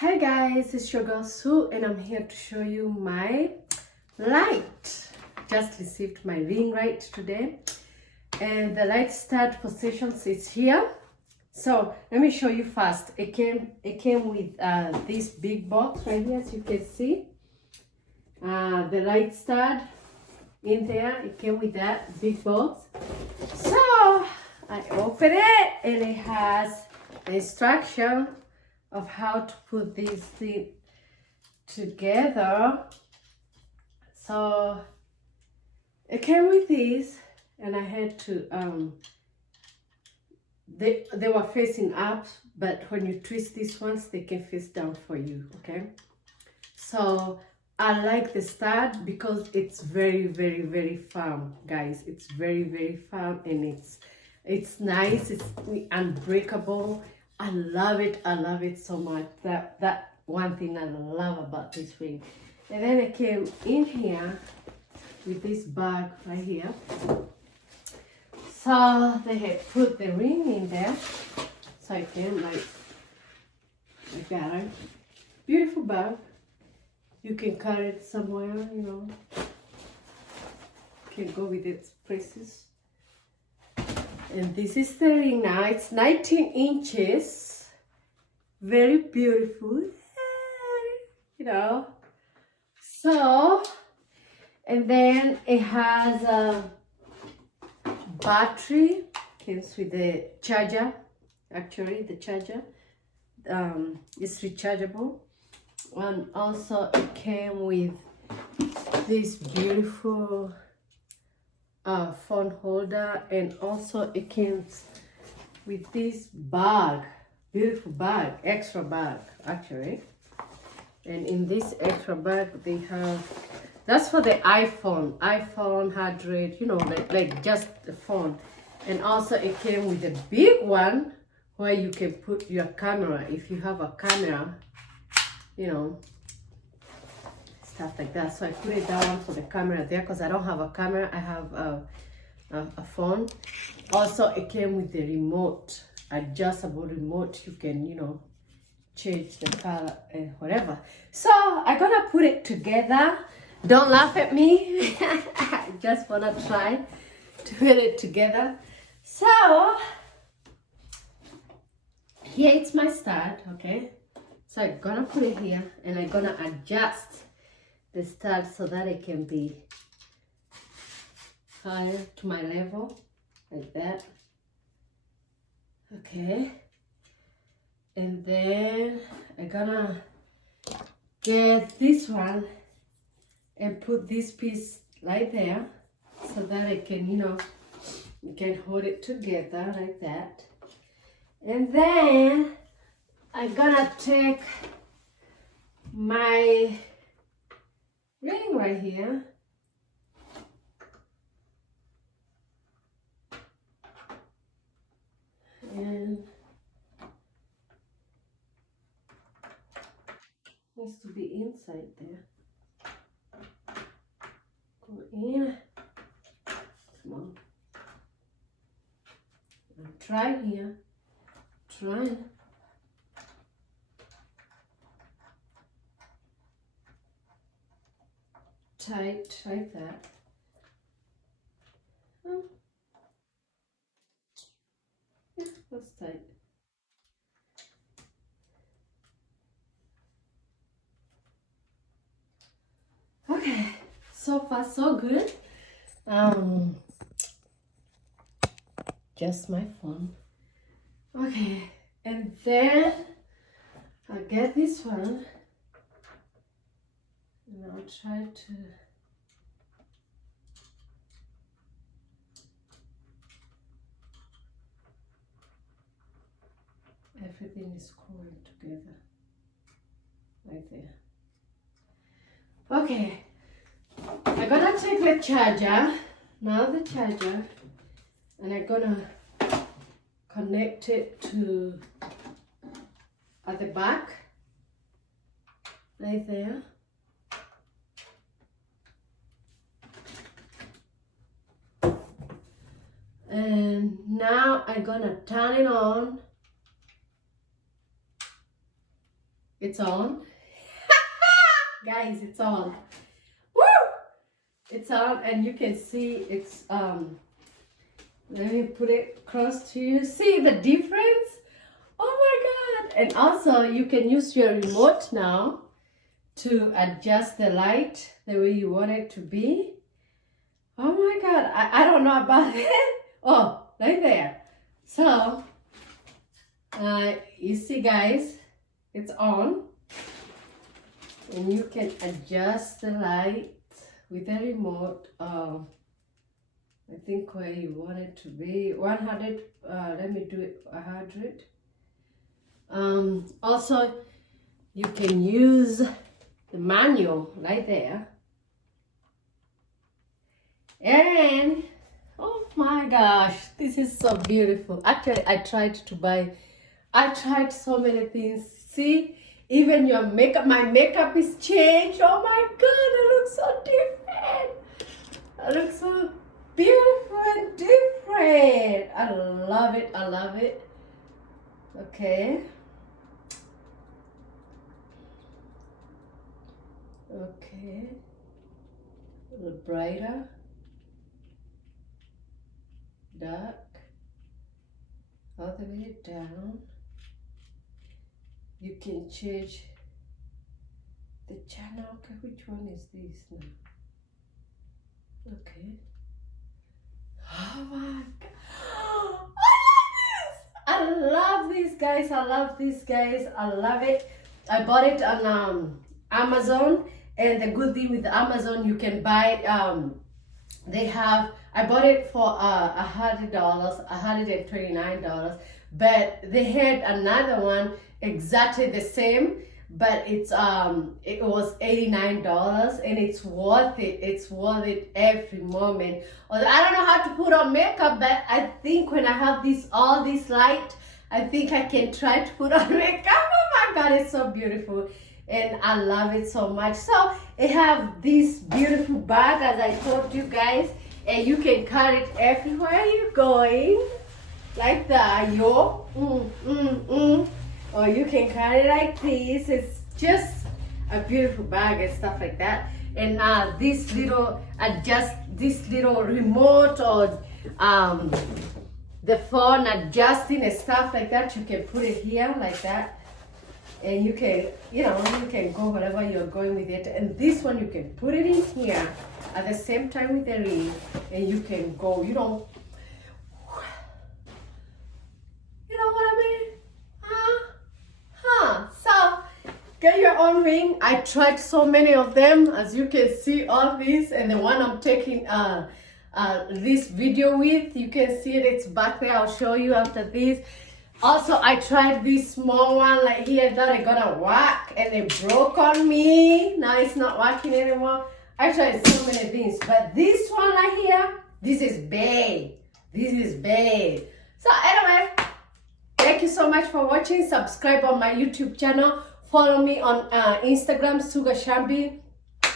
Hi guys, it's your girl Sue and I'm here to show you my light. Just received my ring light today and the light start positions is here. So let me show you first. It came with this big box right here, as you can see. The light stud in there, it came with that big box. So I open it and it has the instruction of how to put this thing together. So it came with this and I had to they were facing up, but when you twist these ones they can face down for you. Okay, so I like the stud because it's very firm, guys. It's very firm and it's nice, it's unbreakable. I love it so much. That one thing I love about this ring. And then I came in here with this bag right here. So they had put the ring in there, so I can like that. Right? Beautiful bag. You can carry it somewhere, you know. Can go with its places. And this is the ring now. It's 19 inches. Very beautiful. You know. So, and then it has a battery. Comes with the charger. Actually, the charger is rechargeable. And also it came with this beautiful phone holder, and also it came with this bag, beautiful bag, extra bag actually. And in this extra bag they have, that's for the iPhone 100, you know, like just the phone. And also it came with a big one where you can put your camera if you have a camera, you know, stuff like that. So I put it down for the camera there because I don't have a camera. I have a phone. Also, it came with the remote, adjustable remote. You can, you know, change the color and whatever. So I'm gonna put it together. Don't laugh at me. I just wanna try to put it together. So here it's my stud, okay? So I'm gonna put it here and I'm gonna adjust the stud so that it can be higher to my level, like that. Okay. And then I'm gonna get this one and put this piece right there so that it can, you know, you can hold it together like that. And then I'm gonna take my ring right here and needs to be inside there. Go in. Come on. I'm trying here. Trying. Tight like that. Oh. Yeah, that's tight. Okay, so far so good. Just my phone. Okay, and then I'll get this one and I'll try to everything is going together right there. Okay, I'm gonna take the charger, and I'm gonna connect it to at the back right there. And now I'm gonna turn it on It's on. Guys, it's on. Woo! It's on, and you can see it's let me put it close to you. See the difference? Oh my god. And also you can use your remote now to adjust the light the way you want it to be. Oh my god, I don't know about it. Oh, right there. So you see guys, it's on, and you can adjust the light with the remote. I think where you want it to be 100. Let me do it 100. Also you can use the manual right there, and oh my gosh, this is so beautiful. Actually, I tried so many things. See, even your makeup, my makeup is changed. Oh my god, it looks so different. It looks so beautiful and different. I love it. I love it. Okay. Okay. A little brighter. Dark. All the way down. You can change the channel. Okay, which one is this now? Okay. Oh my god. I love this, guys. I love this, guys. I love it. I bought it on Amazon, and the good thing with Amazon, you can buy I bought it for $100, $129, but they had another one exactly the same, but it was $89, and it's worth it. It's worth it every moment. Although I don't know how to put on makeup, but I think when I have all this light, I think I can try to put on makeup. Oh my god, it's so beautiful, and I love it so much. So it have this beautiful bag, as I told you guys, and you can carry it everywhere you're going, like that, or you can carry it like this. It's just a beautiful bag and stuff like that. And this little remote, or the phone adjusting and stuff like that, you can put it here like that, and you can, you can go wherever you're going with it. And this one, you can put it in here at the same time with the ring, and you can go, you know what I mean? So get your own ring. I tried so many of them, as you can see, all these, and the one I'm taking this video with, you can see it, it's back there. I'll show you after this. Also, I tried this small one like here, that it's gonna work, and it broke on me. Now it's not working anymore. I tried so many things, but this one right here, this is big. This is big. So anyway, thank you so much for watching. Subscribe on my YouTube channel. Follow me on Instagram, Sugar Shambi.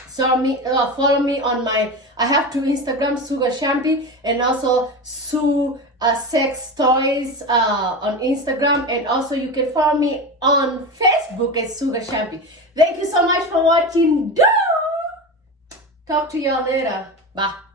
Follow me on I have 2 Instagrams, Sugar Shambi, and also Sue Sex Toys on Instagram. And also you can follow me on Facebook as Sugar Shambi. Thank you so much for watching. Talk to y'all later. Bye.